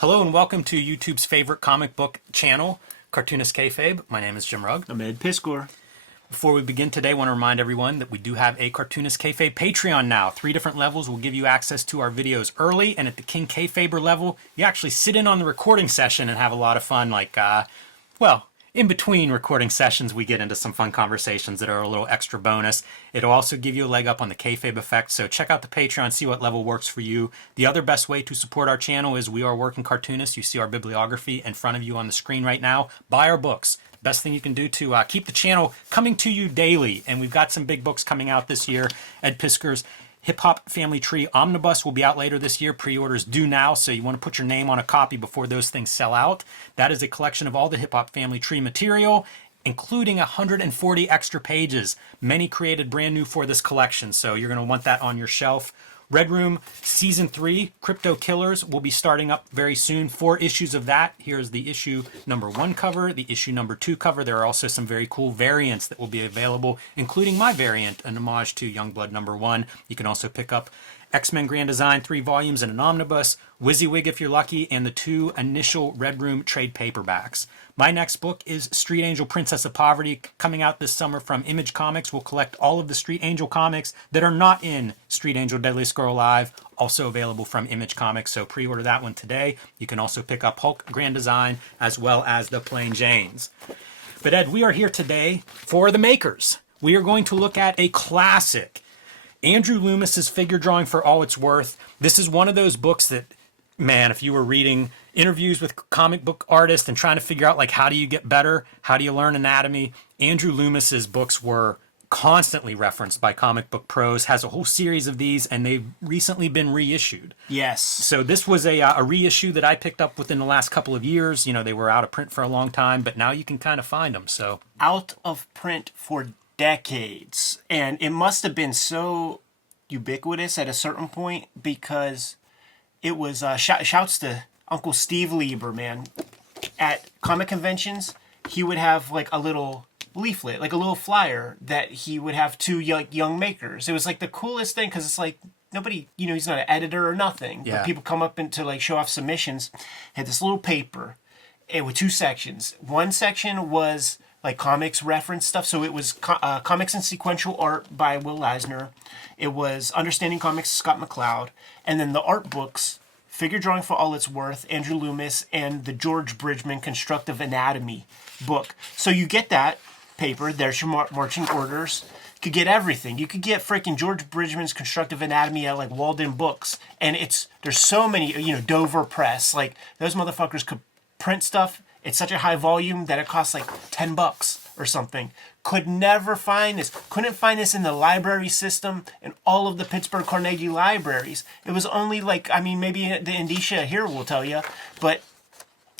Hello and welcome to YouTube's favorite comic book channel, Cartoonist Kayfabe. My name is Jim Rugg. I'm Ed Piscor. Before we begin today, I want to remind everyone that we do have a Cartoonist Kayfabe Patreon now. 3 different levels will give you access to our videos early, and at the King Kayfaber level, you actually sit in on the recording session and have a lot of fun, in between recording sessions, we get into some fun conversations that are a little extra bonus. It'll also give you a leg up on the Kayfabe effect, so check out the Patreon, see what level works for you. The other best way to support our channel is we are working cartoonists. You see our bibliography in front of you on the screen right now. Buy our books. Best thing you can do to keep the channel coming to you daily. And we've got some big books coming out this year. Ed Piscor's Hip Hop Family Tree Omnibus will be out later this year. Pre-orders due now, so you want to put your name on a copy before those things sell out. That is a collection of all the Hip Hop Family Tree material, including 140 extra pages, many created brand new for this collection, so you're going to want that on your shelf. Red Room Season 3, Crypto Killers, will be starting up very soon. 4 issues of that. Here's the issue number 1 cover, the issue number 2 cover. There are also some very cool variants that will be available, including my variant, an homage to Youngblood number 1. You can also pick up X-Men Grand Design 3 volumes in an omnibus, WYSIWYG if you're lucky, and the 2 initial Red Room trade paperbacks. My next book is Street Angel Princess of Poverty, coming out this summer from Image Comics. We'll collect all of the Street Angel comics that are not in Street Angel Deadliest Girl Live, also available from Image Comics, so pre-order that one today. You can also pick up Hulk Grand Design as well as the Plain Janes. But Ed, we are here today for the makers. We are going to look at a classic, Andrew Loomis's Figure Drawing for All It's Worth. This is one of those books that, man, if you were reading interviews with comic book artists and trying to figure out, like, how do you get better? How do you learn anatomy? Andrew Loomis's books were constantly referenced by comic book pros, has a whole series of these, and they've recently been reissued. Yes. So this was a reissue that I picked up within the last couple of years. You know, they were out of print for a long time, but now you can kind of find them. So Out of print for decades. And it must have been so ubiquitous at a certain point because it was, shouts to Uncle Steve Lieber, man. At comic conventions, he would have like a little leaflet, like a little flyer that he would have to young makers. It was like the coolest thing because it's like nobody, he's not an editor or nothing. Yeah. But people come up and to like show off submissions. Had this little paper with 2 sections. One section was like comics reference stuff. So it was comics and sequential art by Will Eisner. It was Understanding Comics, Scott McCloud. And then the art books, Figure Drawing for All It's Worth, Andrew Loomis, and the George Bridgman Constructive Anatomy book. So you get that paper. There's your marching orders. You could get everything. You could get freaking George Bridgman's Constructive Anatomy at like Walden Books. And there's so many, Dover Press. Like those motherfuckers could print stuff. It's such a high volume that it costs like $10 or something. Could never find this. Couldn't find this in the library system in all of the Pittsburgh Carnegie libraries. It was only like, maybe the Indicia here will tell you, but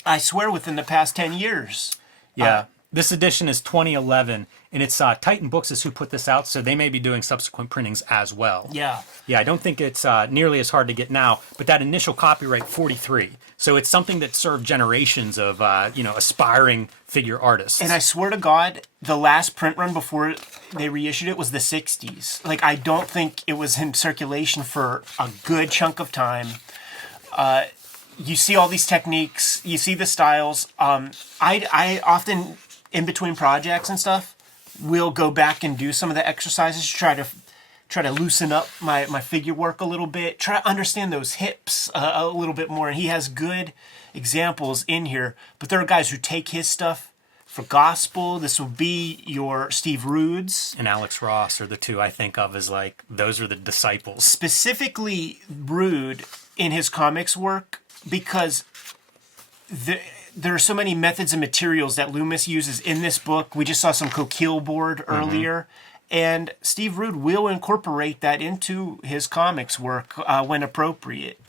I swear within the past 10 years. yeah. This edition is 2011, and it's Titan Books is who put this out, so they may be doing subsequent printings as well. Yeah. Yeah, I don't think it's nearly as hard to get now, but that initial copyright, 43. So it's something that served generations of, aspiring figure artists. And I swear to God, the last print run before they reissued it was the 60s. Like, I don't think it was in circulation for a good chunk of time. You see all these techniques, you see the styles. I often, in between projects and stuff, will go back and do some of the exercises, try to loosen up my figure work a little bit, try to understand those hips a little bit more. And he has good examples in here, but there are guys who take his stuff for gospel. This will be your Steve Roods. And Alex Ross are the 2 I think of as like, those are the disciples. Specifically Rood in his comics work, because there are so many methods and materials that Loomis uses in this book. We just saw some coquille board earlier. And Steve Rood will incorporate that into his comics work when appropriate.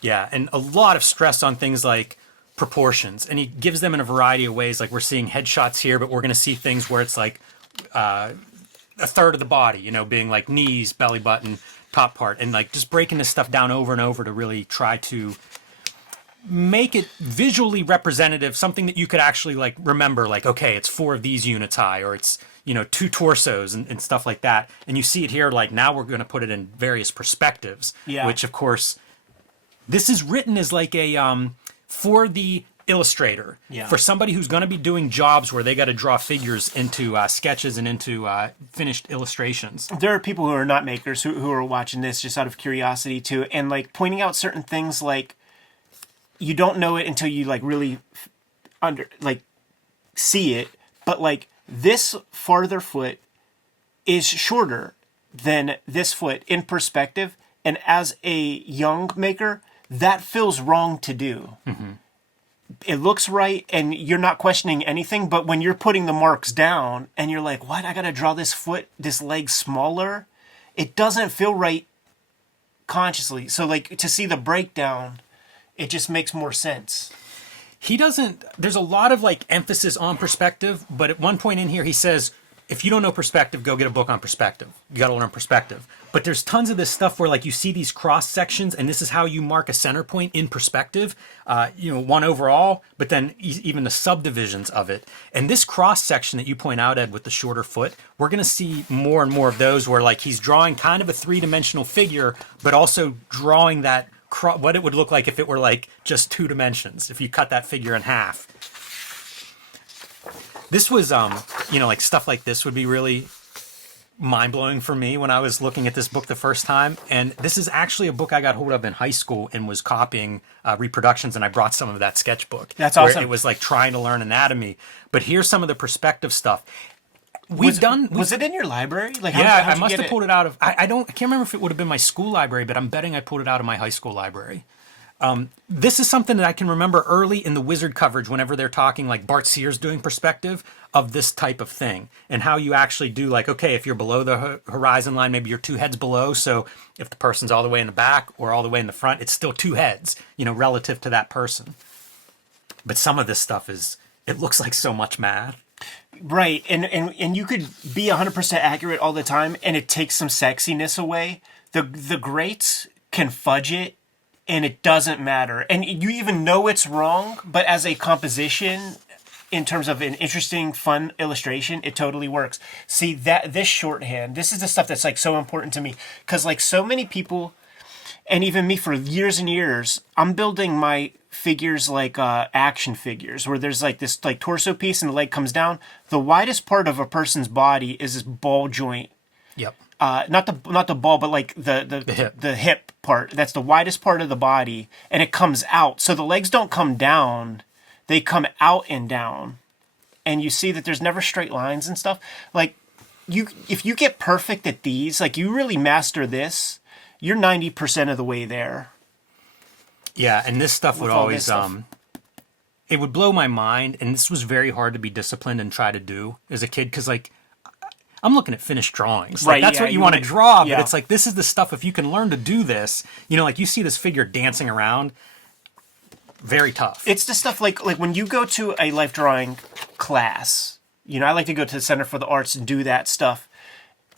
Yeah, and a lot of stress on things like proportions. And he gives them in a variety of ways. Like we're seeing headshots here, but we're going to see things where it's like a third of the body, being like knees, belly button, top part. And like just breaking this stuff down over and over to really try to make it visually representative, something that you could actually like remember, like, okay, it's 4 of these units high, or it's, 2 torsos and stuff like that. And you see it here, like now we're going to put it in various perspectives, which of course, this is written as like a for the illustrator, Yeah. for somebody who's going to be doing jobs where they got to draw figures into sketches and into finished illustrations. There are people who are not makers who are watching this just out of curiosity too, and like pointing out certain things like you don't know it until you like really see it, but like this farther foot is shorter than this foot in perspective, and as a young maker, that feels wrong to do. Mm-hmm. It looks right, and you're not questioning anything, but when you're putting the marks down, and you're like, what, I gotta draw this leg smaller? It doesn't feel right consciously. So like, to see the breakdown, it just makes more sense. There's a lot of like emphasis on perspective, but at one point in here he says, if you don't know perspective, go get a book on perspective. You got to learn perspective. But there's tons of this stuff where like you see these cross sections, and this is how you mark a center point in perspective, one overall, but then even the subdivisions of it. And this cross section that you point out, Ed, with the shorter foot, we're going to see more and more of those where like he's drawing kind of a three-dimensional figure, but also drawing that what it would look like if it were like just 2 dimensions, if you cut that figure in half. This was, like stuff like this would be really mind-blowing for me when I was looking at this book the first time. And this is actually a book I got hold of in high school and was copying reproductions, and I brought some of that sketchbook. That's awesome. Where it was like trying to learn anatomy. But here's some of the perspective stuff. Was it in your library? Like, I must have pulled it out of, I can't remember if it would have been my school library, but I'm betting I pulled it out of my high school library. This is something that I can remember early in the Wizard coverage whenever they're talking like Bart Sears doing perspective of this type of thing, and how you actually do like, okay, if you're below the horizon line, maybe you're 2 heads below. So if the person's all the way in the back or all the way in the front, it's still 2 heads, relative to that person. But some of this stuff it looks like so much math. Right, and you could be 100% accurate all the time, and it takes some sexiness away. The greats can fudge it, and it doesn't matter. And you even know it's wrong, but as a composition, in terms of an interesting, fun illustration, it totally works. See, this shorthand, this is the stuff that's like so important to me, because like so many people, and even me for years and years, I'm building my figures like action figures, where there's like this like torso piece and the leg comes down. The widest part of a person's body is this ball joint. Yep. Not the ball, but like the hip part. That's the widest part of the body, and it comes out. So the legs don't come down; they come out and down. And you see that there's never straight lines and stuff. Like if you get perfect at these, like you really master this, you're 90% of the way there. Yeah, and this stuff would always it would blow my mind, and this was very hard to be disciplined and try to do as a kid, because like I'm looking at finished drawings. Like, that's what you want to draw, but it's like, this is the stuff, if you can learn to do this, like you see this figure dancing around, very tough. It's the stuff like when you go to a life drawing class, I like to go to the Center for the Arts and do that stuff,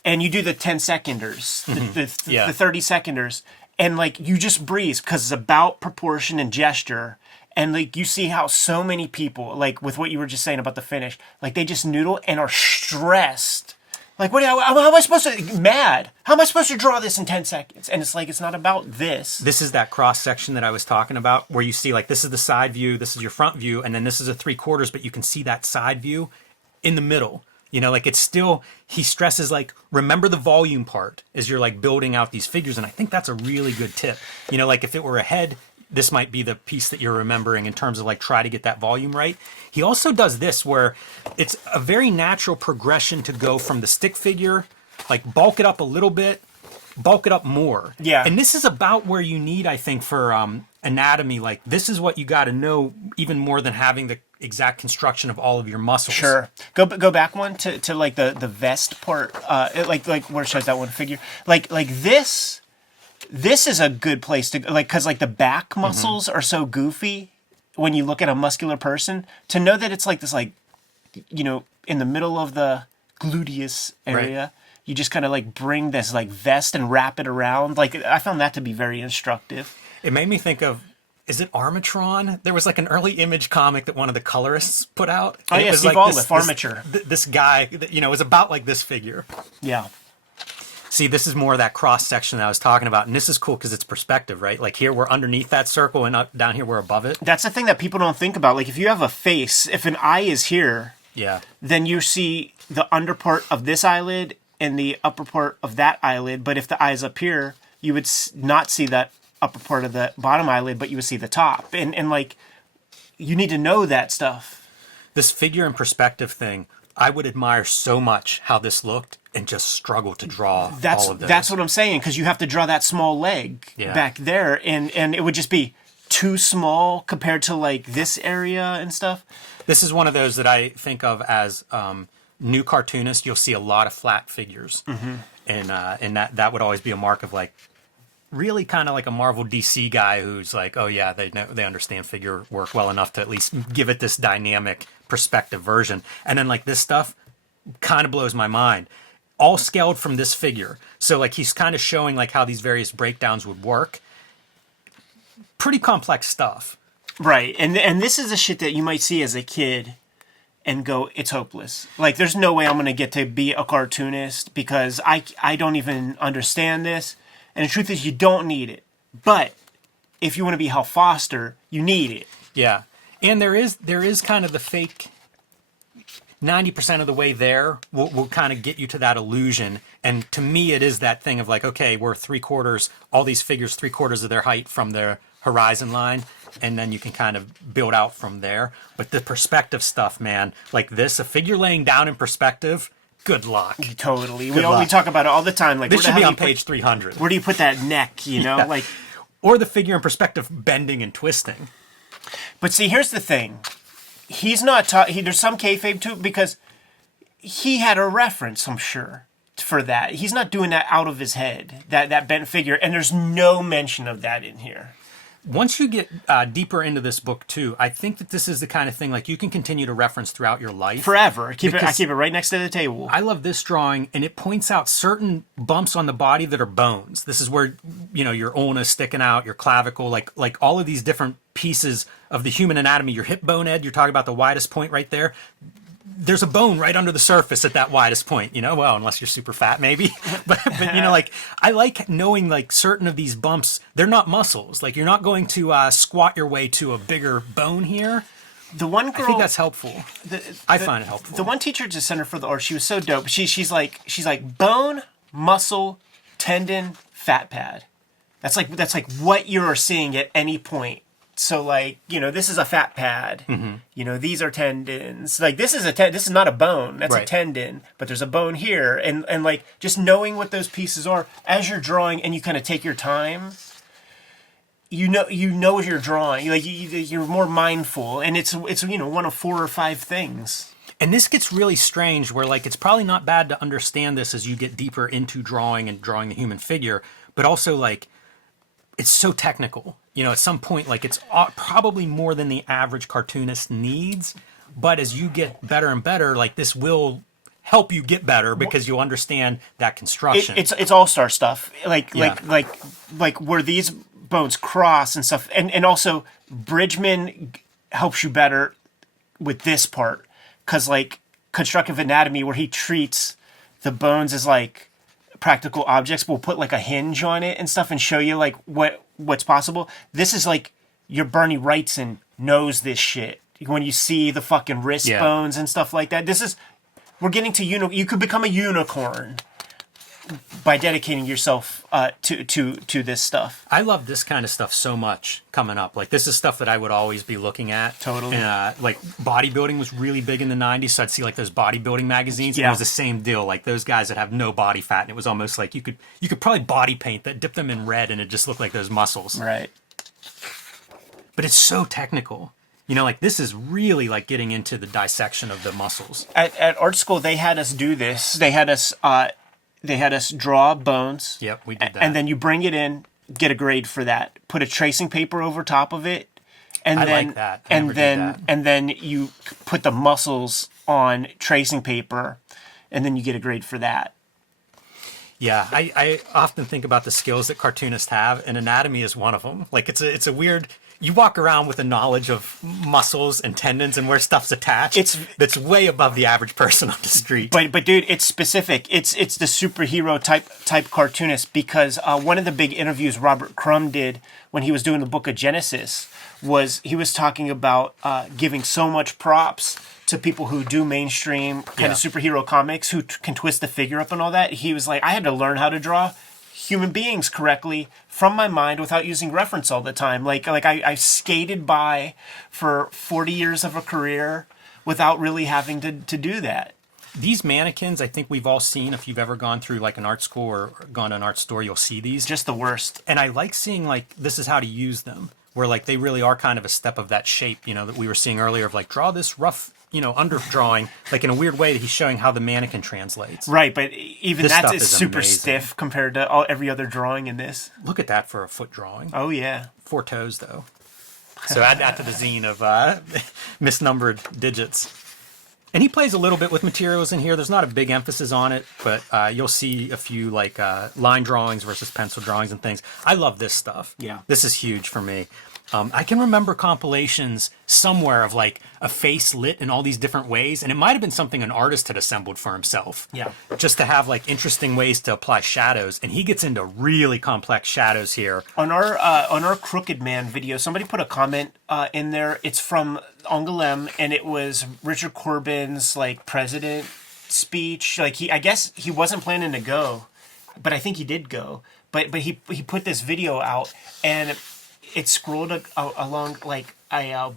and you do the 10-seconders, the 30-seconders, and like you just breeze, because it's about proportion and gesture. And like you see how so many people, like with what you were just saying about the finish, like they just noodle and are stressed. Like, how am I supposed to, mad? How am I supposed to draw this in 10 seconds? And it's like, it's not about this. This is that cross section that I was talking about, where you see like, this is the side view, this is your front view, and then this is a 3/4, but you can see that side view in the middle. Like it's still, he stresses like, remember the volume part as you're like building out these figures. And I think that's a really good tip. Like if it were a head, this might be the piece that you're remembering in terms of like, try to get that volume right. He also does this where it's a very natural progression to go from the stick figure, like bulk it up a little bit, bulk it up more. Yeah. And this is about where you need, I think, for anatomy, like this is what you got to know even more than having the exact construction of all of your muscles. Sure. Go back one to like the vest part, like where it shows that one figure. Like this is a good place to, like, because like the back muscles are so goofy when you look at a muscular person, to know that it's like this, like, in the middle of the gluteus area, right. You just kind of like bring this like vest and wrap it around. Like I found that to be very instructive. It made me think of, is it Armatron? There was like an early Image comic that one of the colorists put out. Oh yeah, Steve Olive, Armature. This guy, that, was about like this figure. Yeah. See, this is more of that cross section that I was talking about, and this is cool because it's perspective, right? Like here we're underneath that circle, and up, down here we're above it. That's the thing that people don't think about. Like if you have a face, if an eye is here, Yeah. then you see the under part of this eyelid and the upper part of that eyelid. But if the eye's up here, you would not see that upper part of the bottom eyelid, but you would see the top. And like, you need to know that stuff. This figure and perspective thing, I would admire so much how this looked and just struggle to draw all of this. That's what I'm saying, because you have to draw that small leg back there, and it would just be too small compared to like this area and stuff. This is one of those that I think of as new cartoonist. You'll see a lot of flat figures, and that would always be a mark of like really kind of like a Marvel DC guy who's like, oh yeah, they understand figure work well enough to at least give it this dynamic perspective version. And then like this stuff kind of blows my mind. All scaled from this figure. So like he's kind of showing like how these various breakdowns would work. Pretty complex stuff. Right. And this is the shit that you might see as a kid and go, it's hopeless. Like there's no way I'm going to get to be a cartoonist because I don't even understand this. And the truth is you don't need it. But if you want to be Hal Foster, you need it. Yeah. And there is kind of the fake 90% of the way there will kind of get you to that illusion. And to me, it is that thing of like, okay, we're all these figures, 3/4 of their height from their horizon line. And then you can kind of build out from there. But the perspective stuff, man, like this, a figure laying down in perspective, good luck. Totally. We talk about it all the time. Like this should be on page 300. Where do you put that neck, you know? Yeah. Like, or the figure in perspective bending and twisting. But see, here's the thing. He's not there's some kayfabe to it because he had a reference, I'm sure, for that. He's not doing that out of his head, that bent figure, and there's no mention of that in here. Once you get deeper into this book too, I think that this is the kind of thing like you can continue to reference throughout your life. Forever. I keep it right next to the table. I love this drawing, and it points out certain bumps on the body that are bones. This is where, your ulna sticking out, your clavicle, like all of these different pieces of the human anatomy. Your hip bone, Ed, you're talking about the widest point right there. There's a bone right under the surface at that widest point, well, unless you're super fat, maybe. but like, I like knowing like certain of these bumps, they're not muscles. Like you're not going to squat your way to a bigger bone here. The one girl, I think that's helpful. I find it helpful. The one teacher at the Center for the Arts, she was so dope. She's like bone, muscle, tendon, fat pad. That's like what you're seeing at any point. So like, this is a fat pad. Mm-hmm. These are tendons. Like this is not a bone. That's a tendon, but there's a bone here. And like just knowing what those pieces are as you're drawing and you kind of take your time, you know what you're drawing. Like you're more mindful, and it's one of 4 or 5 things. And this gets really strange where like it's probably not bad to understand this as you get deeper into drawing the human figure, but also like it's so technical. At some point, like it's probably more than the average cartoonist needs. But as you get better and better, like this will help you get better because you understand that construction. It's all-star stuff. Like where these bones cross and stuff. And also Bridgman helps you better with this part. Because like Constructive Anatomy, where he treats the bones as like practical objects, we'll put like a hinge on it and stuff and show you like what's possible. This is like your Bernie Wrightson knows this shit. When you see the fucking wrist bones and stuff like that, we're getting to you could become a unicorn by dedicating yourself to this stuff. I love this kind of stuff so much coming up. Like this is stuff that I would always be looking at. Totally. And like bodybuilding was really big in the 90s, so I'd see like those bodybuilding magazines. And it was the same deal. Like those guys that have no body fat, and it was almost like you could probably body paint that, dip them in red, and it just looked like those muscles. Right. But it's so technical. Like this is really like getting into the dissection of the muscles. At art school, they had us do this. They had us draw bones. Yep, we did that. And then you bring it in, get a grade for that. Put a tracing paper over top of it, and I then like that. and then you put the muscles on tracing paper, and then you get a grade for that. Yeah, I often think about the skills that cartoonists have, and anatomy is one of them. Like it's a weird. you walk around with a knowledge of muscles and tendons and where stuff's attached. That's way above the average person on the street. But dude, it's specific. It's the superhero type cartoonist, because one of the big interviews Robert Crumb did when he was doing the Book of Genesis was he was talking about giving so much props to people who do mainstream kind of superhero comics who can twist the figure up and all that. He was like, I had to learn how to draw human beings correctly from my mind without using reference all the time. Like I skated by for 40 years of a career without really having to do that. These mannequins, I think we've all seen. If you've ever gone through like an art school or gone to an art store, you'll see these. Just the worst. And I like seeing like, this is how to use them, where like they really are kind of a step of that shape, you know, that we were seeing earlier of like, draw this rough, you know, underdrawing, like in a weird way that he's showing how the mannequin translates. Right, but even This that stuff is is super amazing. stiff compared to every other drawing in this. Look at that for a foot drawing. Oh, yeah. 4 toes, though. So add that to the zine of misnumbered digits. And he plays a little bit with materials in here. There's not a big emphasis on it, but you'll see a few like line drawings versus pencil drawings and things. I love this stuff. Yeah. This is huge for me. I can remember compilations somewhere of like a face lit in all these different ways, and it might have been something an artist had assembled for himself. Yeah. Just to have like interesting ways to apply shadows, and he gets into really complex shadows here. On our Crooked Man video, somebody put a comment in there. It's from Angoulême, and it was Richard Corbin's like president speech. Like I guess he wasn't planning to go, but I think he did go. But he put this video out, and it scrolled along like a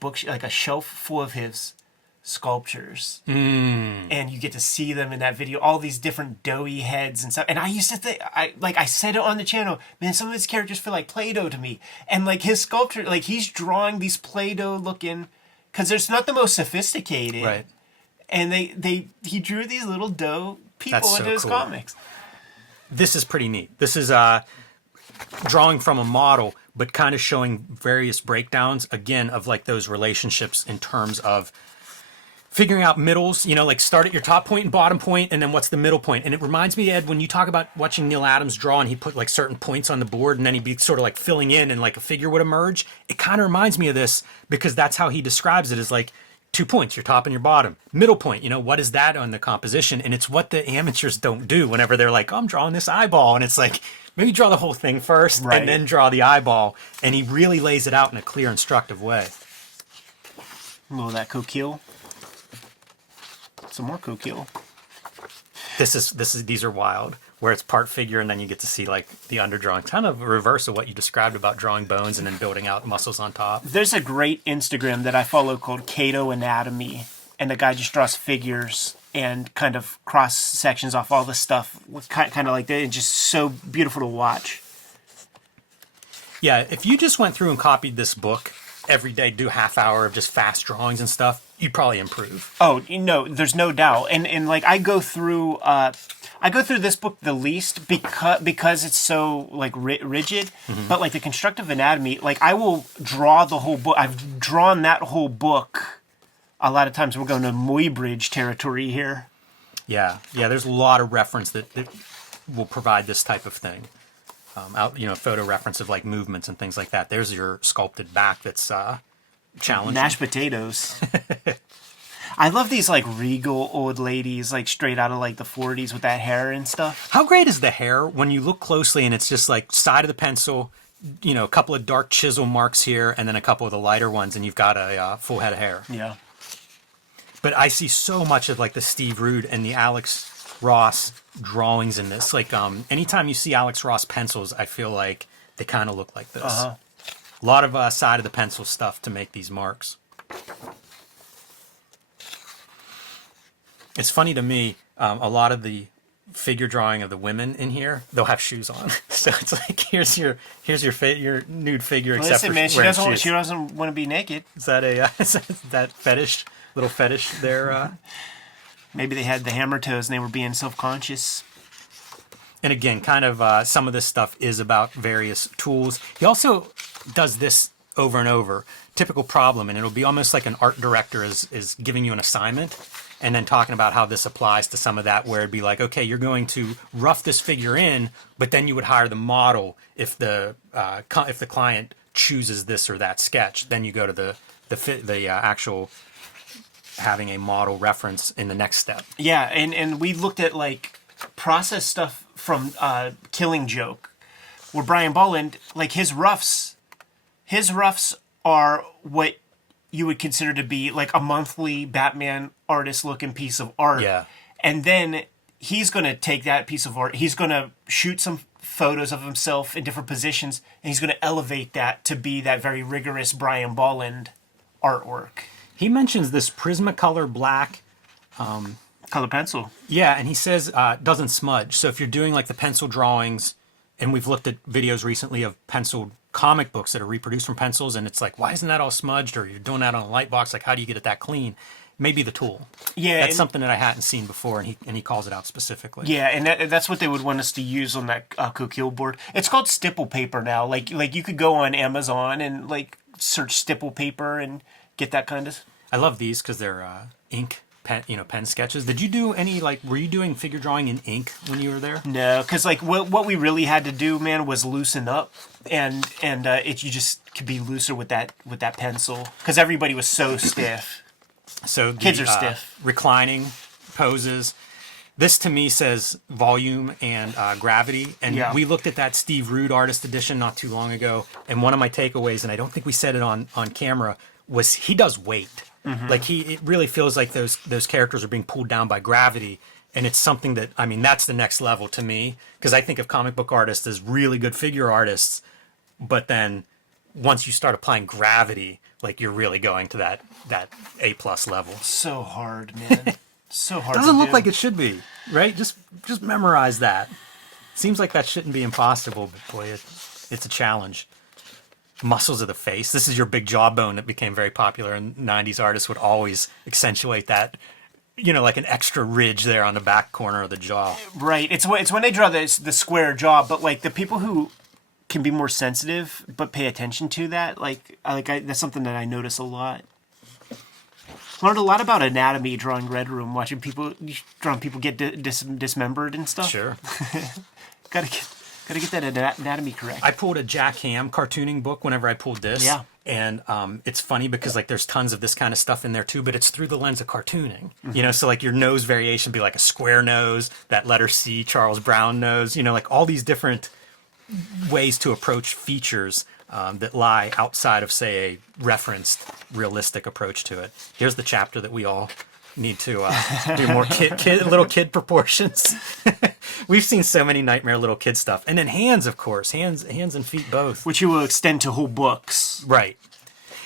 book, like a shelf full of his sculptures, and you get to see them in that video. All these different doughy heads and stuff. And I used to think, I said it on the channel, man, some of his characters feel like Play-Doh to me. And like his sculpture, like he's drawing these Play-Doh looking, because it's not the most sophisticated, Right. And he drew these little dough people That's into so his cool. comics. This is pretty neat. This is drawing from a model, but kind of showing various breakdowns, again, of like those relationships in terms of figuring out middles, you know, like start at your top point and bottom point, and then what's the middle point. And it reminds me, Ed, when you talk about watching Neil Adams draw and he put like certain points on the board and then he'd be sort of like filling in and like a figure would emerge. It kind of reminds me of this because that's how he describes it, as like 2 points, your top and your bottom. Middle point, you know, what is that on the composition? And it's what the amateurs don't do whenever they're like, oh, I'm drawing this eyeball. And it's like, maybe draw the whole thing first Right. and then draw the eyeball. And he really lays it out in a clear, instructive way. A little of that coquille. Some more coquille. These are wild, where it's part figure and then you get to see like the underdrawing, kind of a reverse of what you described about drawing bones and then building out muscles on top. There's a great Instagram that I follow called Cartoonist Anatomy, and the guy just draws figures and kind of cross sections off all the stuff, kind of like that. It's just so beautiful to watch. Yeah, if you just went through and copied this book every day, do a half hour of just fast drawings and stuff, you'd probably improve. Oh, you know, there's no doubt. And like I go through this book the least because it's so like rigid. Mm-hmm. But like the Constructive Anatomy, like I will draw the whole book. I've drawn that whole book. A lot of times we're going to Muybridge territory here. Yeah, there's a lot of reference that will provide this type of thing. Photo reference of like movements and things like that. There's your sculpted back that's challenging. Mashed potatoes. I love these like regal old ladies, like straight out of like the 40s with that hair and stuff. How great is the hair when you look closely and it's just like side of the pencil, you know, a couple of dark chisel marks here and then a couple of the lighter ones, and you've got a full head of hair. Yeah. But I see so much of like the Steve Rood and the Alex Ross drawings in this. Like anytime you see Alex Ross pencils, I feel like they kind of look like this. Uh-huh. A lot of side of the pencil stuff to make these marks. It's funny to me, a lot of the figure drawing of the women in here, they'll have shoes on. So it's like, here's your nude figure, except Listen, for man, wearing shoes. she doesn't want to be naked. Is that is that fetish? Little fetish there? Maybe they had the hammer toes and they were being self-conscious. And again, kind of some of this stuff is about various tools. He also does this over and over. Typical problem, and it'll be almost like an art director is giving you an assignment and then talking about how this applies to some of that, where it'd be like, okay, you're going to rough this figure in, but then you would hire the model if the client chooses this or that sketch. Then you go to the actual having a model reference in the next step. Yeah, and we looked at like process stuff from Killing Joke, where Brian Boland, like his roughs are what you would consider to be like a monthly Batman artist looking piece of art. Yeah. And then he's going to take that piece of art, he's going to shoot some photos of himself in different positions, and he's going to elevate that to be that very rigorous Brian Boland artwork. He mentions this Prismacolor black. Color pencil. Yeah, and he says doesn't smudge. So if you're doing like the pencil drawings, and we've looked at videos recently of penciled comic books that are reproduced from pencils, and it's like, why isn't that all smudged? Or you're doing that on a light box, like how do you get it that clean? Maybe the tool. Yeah, that's something that I hadn't seen before, and he calls it out specifically. Yeah, and that's what they would want us to use on that Coquille board. It's called stipple paper now. Like you could go on Amazon and like search stipple paper and get that kind of. I love these because they're ink pen sketches. Did you do any were you doing figure drawing in ink when you were there? No, because like what we really had to do, man, was loosen up, and you just could be looser with that pencil because everybody was so stiff. So kids are stiff. Reclining poses. This to me says volume and gravity. And we looked at that Steve Rood artist edition not too long ago. And one of my takeaways, and I don't think we said it on camera, was he does weight. Mm-hmm. Like it really feels like those characters are being pulled down by gravity. And it's something that, I mean, that's the next level to me. Because I think of comic book artists as really good figure artists. But then once you start applying gravity, like you're really going to that A+ level. So hard, man. So hard. Doesn't look like it should be, right? Just memorize that. Seems like that shouldn't be impossible, but boy, it's a challenge. Muscles of the face. This is your big jawbone that became very popular, and 90s artists would always accentuate that, like an extra ridge there on the back corner of the jaw. Right. It's when they draw the square jaw, but like the people who can be more sensitive but pay attention to that, that's something that I notice a lot. Learned a lot about anatomy drawing Red Room, watching people get dismembered and stuff. Sure. Gotta get that anatomy correct. I pulled a Jack Ham cartooning book whenever I pulled this. Yeah. And it's funny because like there's tons of this kind of stuff in there too, but it's through the lens of cartooning. Mm-hmm. So like your nose variation be like a square nose, that letter C, Charles Brown nose, like all these different ways to approach features that lie outside of, say, a referenced, realistic approach to it. Here's the chapter that we all need to do more little kid proportions. We've seen so many Nightmare Little Kid stuff, and then hands, of course, hands and feet both, which you will extend to whole books. Right.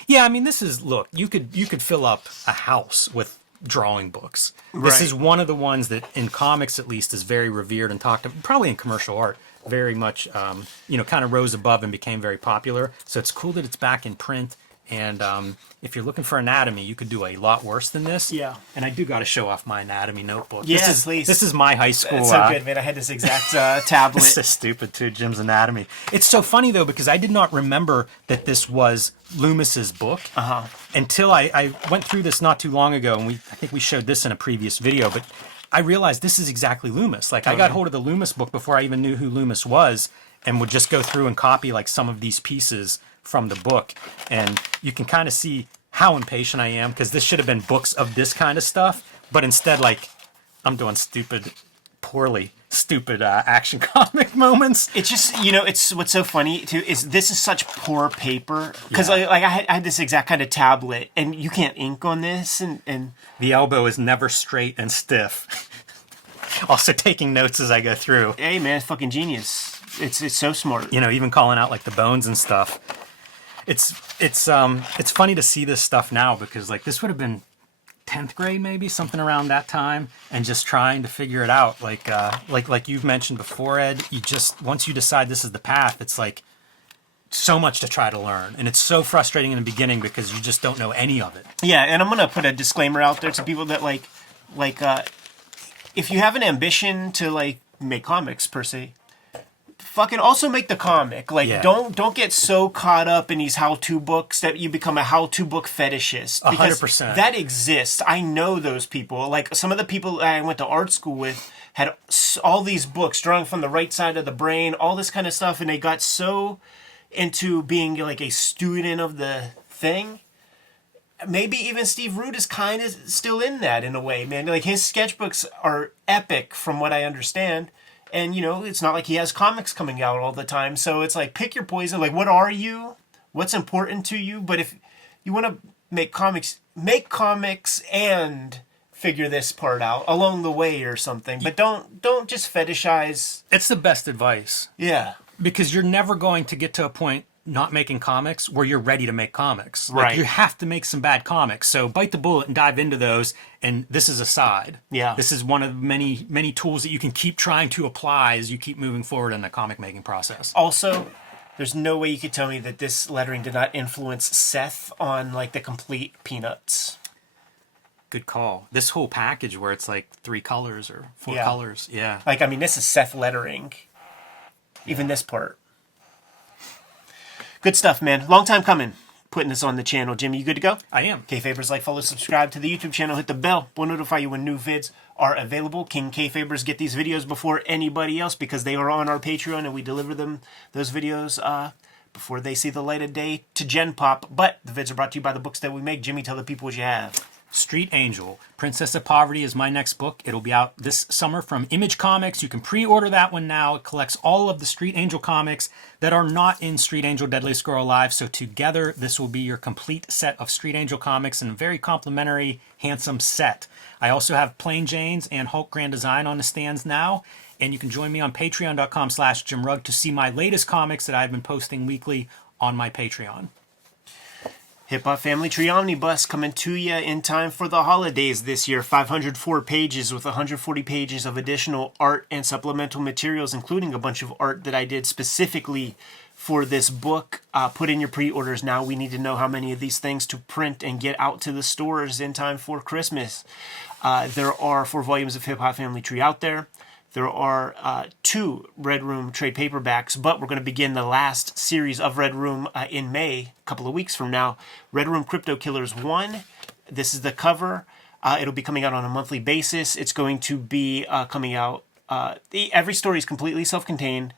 Yeah, I mean, look, you could fill up a house with drawing books. This is one of the ones that, in comics at least, is very revered and talked about, probably in commercial art. Very much, kind of rose above and became very popular. So it's cool that it's back in print. And if you're looking for anatomy, you could do a lot worse than this. Yeah. And I do got to show off my anatomy notebook. Yes, please. This is my high school. It's so good, man. I had this exact tablet. It's so stupid, too, Jim's Anatomy. It's so funny, though, because I did not remember that this was Loomis's book until I went through this not too long ago. And I think we showed this in a previous video, but I realized this is exactly Loomis. Like, I got hold of the Loomis book before I even knew who Loomis was, and would just go through and copy like some of these pieces from the book. And you can kind of see how impatient I am, because this should have been books of this kind of stuff, but instead, like, I'm doing stupid action comic moments. It's just, it's what's so funny too is this is such poor paper, because I had this exact kind of tablet, and you can't ink on this, and the elbow is never straight and stiff. Also taking notes as I go through. Hey man, it's fucking genius. It's so smart. Even calling out like the bones and stuff. It's funny to see this stuff now, because like this would have been 10th grade, maybe something around that time, and just trying to figure it out. Like you've mentioned before, Ed, once you decide this is the path, it's like so much to try to learn, and it's so frustrating in the beginning because you just don't know any of it. Yeah, and I'm gonna put a disclaimer out there to people that if you have an ambition to like make comics per se, fucking also make the comic. Don't get so caught up in these how-to books that you become a how-to book fetishist. 100%. That exists. I know those people. Like some of the people I went to art school with had all these books drawing from the right side of the brain, all this kind of stuff, and they got so into being like a student of the thing. Maybe even Steve Rood is kind of still in that in a way, man. Like his sketchbooks are epic from what I understand. And, you know, it's not like he has comics coming out all the time. So it's like, pick your poison. Like, what are you? What's important to you? But if you want to make comics and figure this part out along the way or something. But don't just fetishize. It's the best advice. Yeah. Because you're never going to get to a point not making comics where you're ready to make comics. Like, Right. you have to make some bad comics. So bite the bullet and dive into those. And this is a side. Yeah. This is one of many, many tools that you can keep trying to apply as you keep moving forward in the comic making process. Also, there's no way you could tell me that this lettering did not influence Seth on like the complete Peanuts. Good call. This whole package where it's like 3 colors or 4 Yeah. colors. Yeah. Like, I mean, this is Seth lettering. Even this part. Good stuff, man. Long time coming. Putting this on the channel. Jimmy, you good to go? I am. Kayfabers, like, follow, subscribe to the YouTube channel. Hit the bell. We'll notify you when new vids are available. King Kayfabers get these videos before anybody else because they are on our Patreon and we deliver them, those videos, before they see the light of day to Gen Pop. But the vids are brought to you by the books that we make. Jimmy, tell the people what you have. Street Angel. Princess of Poverty is my next book. It'll be out this summer from Image Comics. You can pre-order that one now. It collects all of the Street Angel comics that are not in Street Angel Deadliest Girl Alive. So together, this will be your complete set of Street Angel comics and a very complimentary, handsome set. I also have Plain Janes and Hulk Grand Design on the stands now. And you can join me on patreon.com/JimRugg to see my latest comics that I've been posting weekly on my Patreon. Hip Hop Family Tree Omnibus coming to you in time for the holidays this year. 504 pages with 140 pages of additional art and supplemental materials, including a bunch of art that I did specifically for this book. Put in your pre-orders now. We need to know how many of these things to print and get out to the stores in time for Christmas. There are 4 volumes of Hip Hop Family Tree out there. There are 2 Red Room trade paperbacks, but we're going to begin the last series of Red Room in May, a couple of weeks from now. Red Room Crypto Killers 1. This is the cover. It'll be coming out on a monthly basis. It's going to be coming out. Every story is completely self-contained.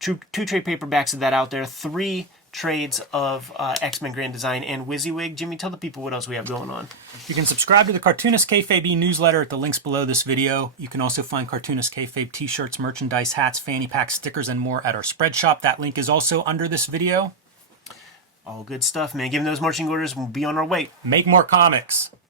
2 trade paperbacks of that out there. 3 trades of X-Men Grand Design and WYSIWYG. Jimmy, tell the people what else we have going on. You can subscribe to the Cartoonist Kayfabe newsletter at the links below this video. You can also find Cartoonist Kayfabe t-shirts, merchandise, hats, fanny packs, stickers, and more at our spread shop. That link is also under this video. All good stuff, man. Give them those marching orders. We'll be on our way. Make more comics.